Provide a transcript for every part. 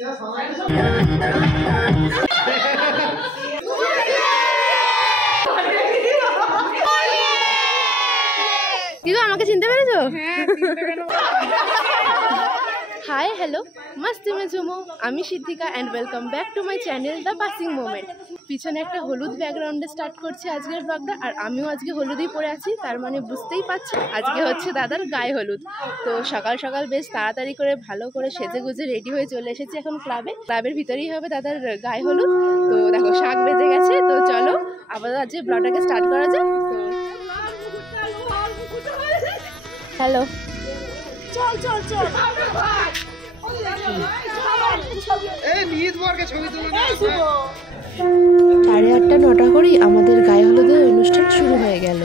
আমাকে চিনতে পেরেছো? হাই হ্যালো মস্তি মে ঝুমো, আমি Siddhika and welcome back to my channel the passing moment. পিছনে একটা হলুদ ব্যাকগ্রাউন্ডে স্টার্ট করছি আজকের ব্লগটা, আর আমিও আজকে হলুদই পরে আছি। তার মানে বুঝতেই পারছো আজকে হচ্ছে দাদার গায়ে হলুদ। তো সকাল সকাল বেশ তাড়াতাড়ি করে ভালো করে সেজে গুজে রেডি হয়ে চলে এসেছি এখন ক্লাবের ভিতরেই হবে দাদার গায়ে হলুদ। তো দেখো শাক বেজে গেছে, তো চলো আবার আজকে ব্লগটাকে স্টার্ট করা যাক। তো হ্যালো, চল চল চল সাড়ে 8টা-9টা করেই আমাদের গায়ে হলুদের অনুষ্ঠান শুরু হয়ে গেল।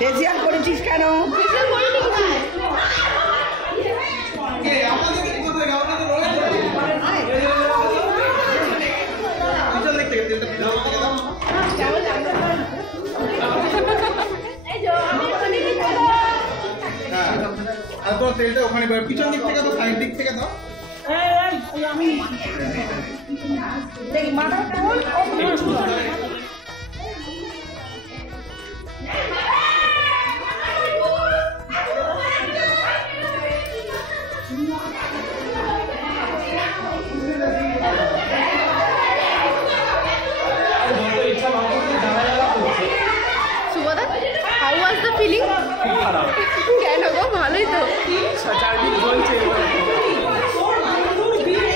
ফেসিয়াল করেছিস কেন? তেলটা ওখানে পিছন দিক থেকে দাও, সাইড দিক থেকে দাও। আমি মাথা Subodha, how was the feeling? কেন গো, ভালোই তো। চারদিক বলছে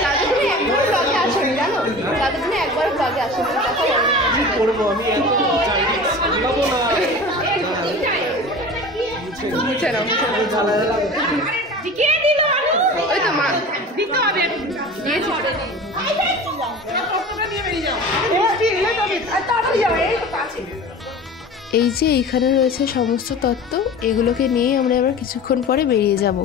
তাদের জন্য একবার ব্লগে আসেনি জানো, তাদের জন্য একবার ব্লগে আসেনি। কি করবো আমি, বলবো না মুছে নাও, ওই তো মা দিতে হবে, দিয়েছি। এই যে এইখানে রয়েছে সমস্ত তত্ত্ব, এগুলোকে নিয়ে আমরা এবার কিছুক্ষণ পরে বেরিয়ে যাব।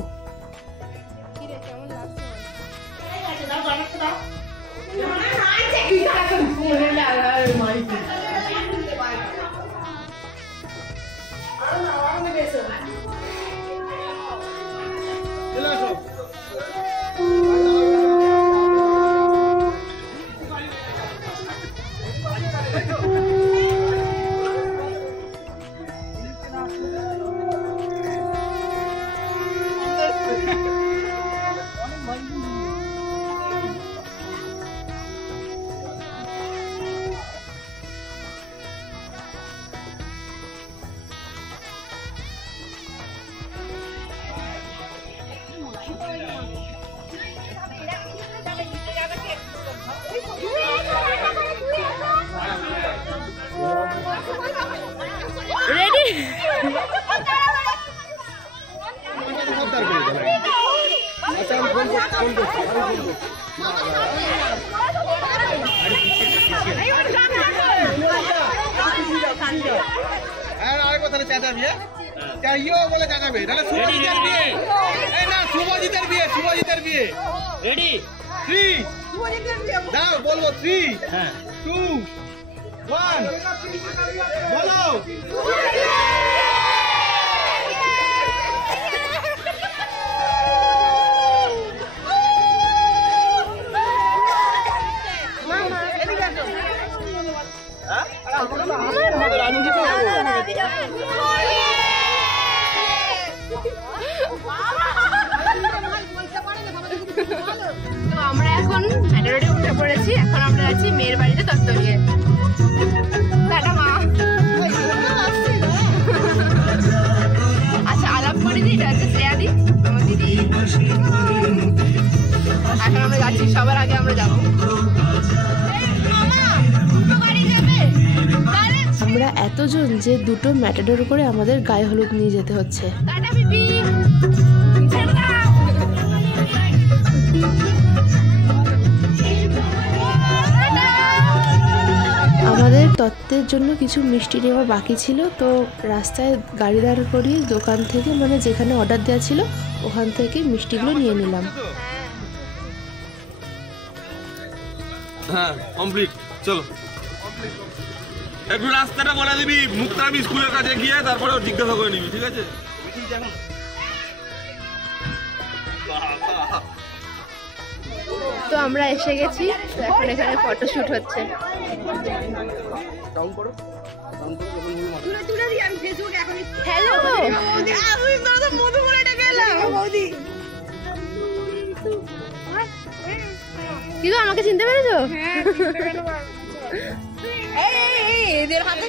আরেকবার তাহলে চাচাবি, চাইও বলে চাচাবে, তাহলে শুভজিতের বিয়ে, এই না শুভজিতের বিয়ে, শুভজিতের বিয়ে। রেডি 3 দাও বলবো 3 2 1 বলো। তো আমরা এখন ম্যাটাডোরে উঠে পড়েছি, এখন আমরা যাচ্ছি মেয়ের বাড়িতে দত্ত নিয়ে। টাটা মা। আচ্ছা আলাপ করে দিই, এটা হচ্ছে শ্রেয়া দি, আমার দিদি। এখন আমরা যাচ্ছি, সবার আগে আমরা যাবো। আমরা এতজন যে দুটো ম্যাটাডোর করে আমাদের গায়ে হলুদ নিয়ে যেতে হচ্ছে। Tata BP. আমাদের তত্ত্বের জন্য কিছু মিষ্টি নেওয়া বাকি ছিল, তো রাস্তায় গাড়ি দাঁড় করিয়ে দোকান থেকে, মানে যেখানে অর্ডার দেওয়া ছিল ওখান থেকে মিষ্টিগুলো নিয়ে নিলাম। হ্যাঁ কমপ্লিট, চলো একটু রাস্তাটা বলে দিবি, মুক্তাবি স্কুলের কাছে গিয়ে তারপরে জিজ্ঞাসা করে নিবি, ঠিক আছে? তো আমরা এসে গেছি, এখন এখানে ফটোশুট হচ্ছে। হ্যালো কি গো, আমাকে চিনতে পেরেছো? এদের হাতে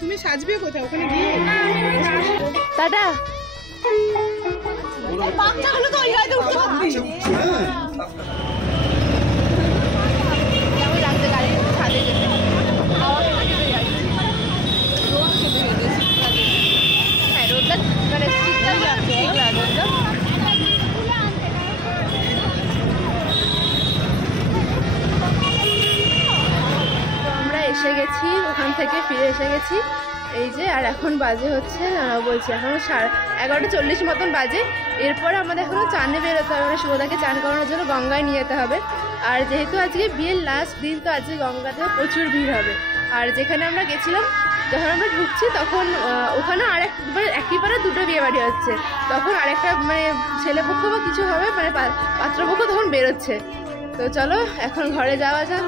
তুমি সাজবে কোথাও ওখানে গিয়ে? টাটা। বাচ্চাগুলো তো ওই গাড়িতে উঠতে পারবি। কেমন লাগছে গাড়ি ছাদে যেতে? রোদ খেতে খেতে শীতকালে, হ্যাঁ রোদটা মানে শীতকাল ঠিক লাগে রোদটা। আমরা এসে গেছি, ওখান থেকে ফিরে এসে গেছি এই যে। আর এখন বাজে হচ্ছে বলছি এখনো 11:40 মতন বাজে। এরপরে আমাদের এখনো চানে বেরোতে হবে, মানে শুভদাকে চান করানোর জন্য গঙ্গায় নিয়ে যেতে হবে। আর যেহেতু আজকে বিয়ের লাস্ট দিন, তো আজকে গঙ্গাতে প্রচুর ভিড় হবে। আর যেখানে আমরা গেছিলাম, যখন আমরা ঢুকছি তখন ওখানে আরেক মানে একই পাড়ে দুটো বিয়ে বাড়ি হচ্ছে, তখন আরেকটা মানে ছেলেপক্ষ বা কিছু হবে, মানে পাত্রপক্ষ তখন বেরোচ্ছে। তো চলো এখন ঘরে যাওয়া যাক।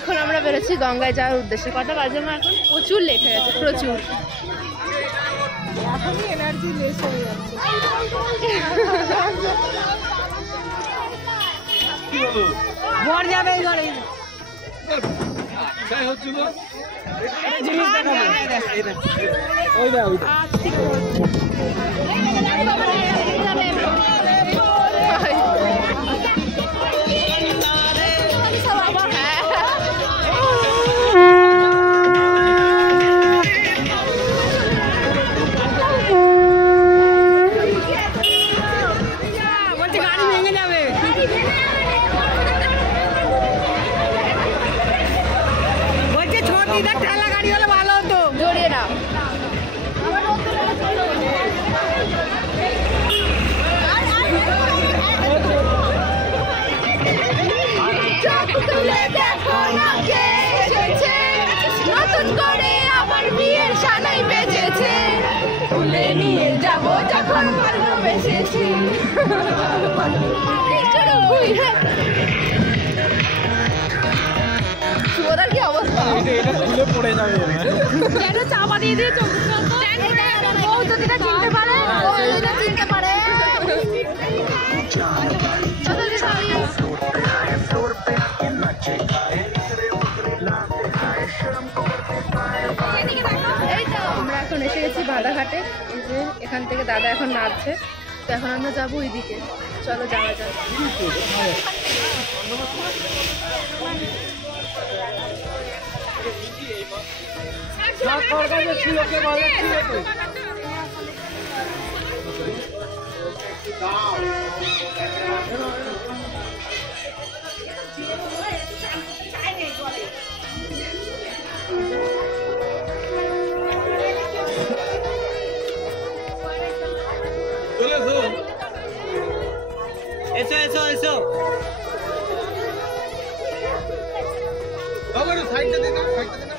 এখন আমরা বেরোচ্ছি গঙ্গায় যাওয়ার উদ্দেশ্যে। কটা বাজে মা এখন? প্রচুর লেট হয়ে গেছে, প্রচুর। এখনই এনার্জি লেস হয়ে যাচ্ছে। বর যাবে এই ঘরে। তাই হচ্ছিল জিনিস দেখাবো। ওই দা নতুন করে আবার বিয়ের শানাই বেজেছে, তুলে নিয়ে যাব যখন ভালোবেসেছি। শুভদার কি অবস্থা? এটা খুলে পড়ে যাবে। কেন চাপা দিয়ে দিয়ে ও যদি না চিনতে পারে, ও যদি না চিনতে পারে। এই তো আমরা এখন এসে গেছি বাঁধাঘাটে। এই যে এখান থেকে দাদা এখন নাচছে, তো এখন আমরা যাবো ওইদিকে। চলো যাওয়া যাক। এসো এসো এসো বাবা একটু সাইডটা দে না, সাইডটা দে না।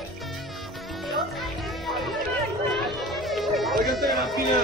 ওইখান থেকে নামবি না,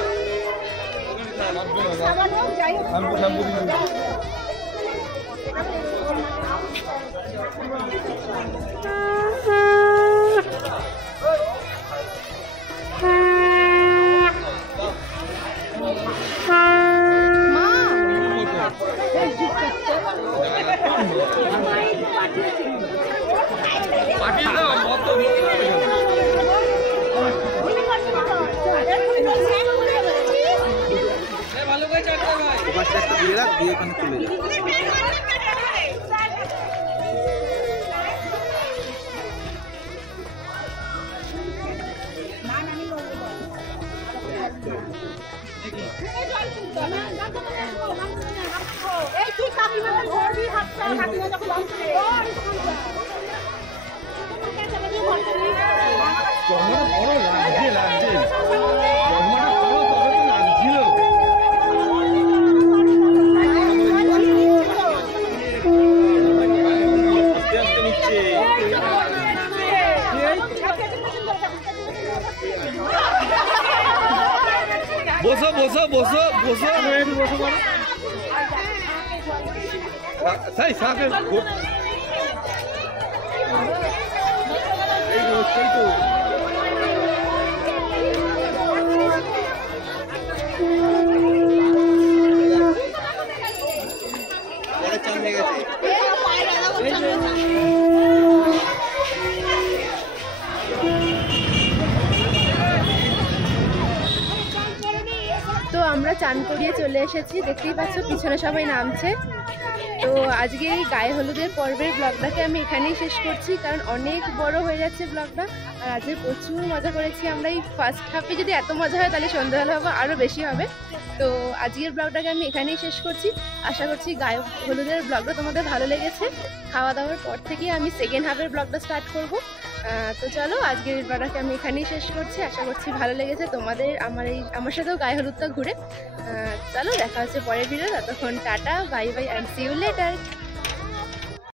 বসো বসো বসো বসো বসো তাই সাথে তো আমরা চান করিয়ে চলে এসেছি, দেখতেই পাচ্ছ পিছনে সবাই নামছে। তো আজকে এই গায়ে হলুদের পর্বের ব্লগটাকে আমি এখানেই শেষ করছি, কারণ অনেক বড় হয়ে যাচ্ছে ব্লগটা। আর আজকে প্রচুর মজা করেছি আমরা। এই ফার্স্ট হাফে যদি এত মজা হয় তাহলে সন্ধ্যাবেলা হবে আরও বেশি হবে। তো আজকের ব্লগটাকে আমি এখানেই শেষ করছি। আশা করছি গায়ে হলুদের ব্লগটা তোমাদের ভালো লেগেছে। খাওয়া দাওয়ার পর থেকে আমি সেকেন্ড হাফের ব্লগটা স্টার্ট করব। তো চলো আজকের ব্লগটাকে আমি এখানেই শেষ করছি। আশা করছি ভালো লেগেছে তোমাদের আমার সাথেও গায়ে হলুদটা ঘুরে। চলো দেখা হচ্ছে পরের ভিডিও। ততক্ষণ tata, bye bye and see you letter.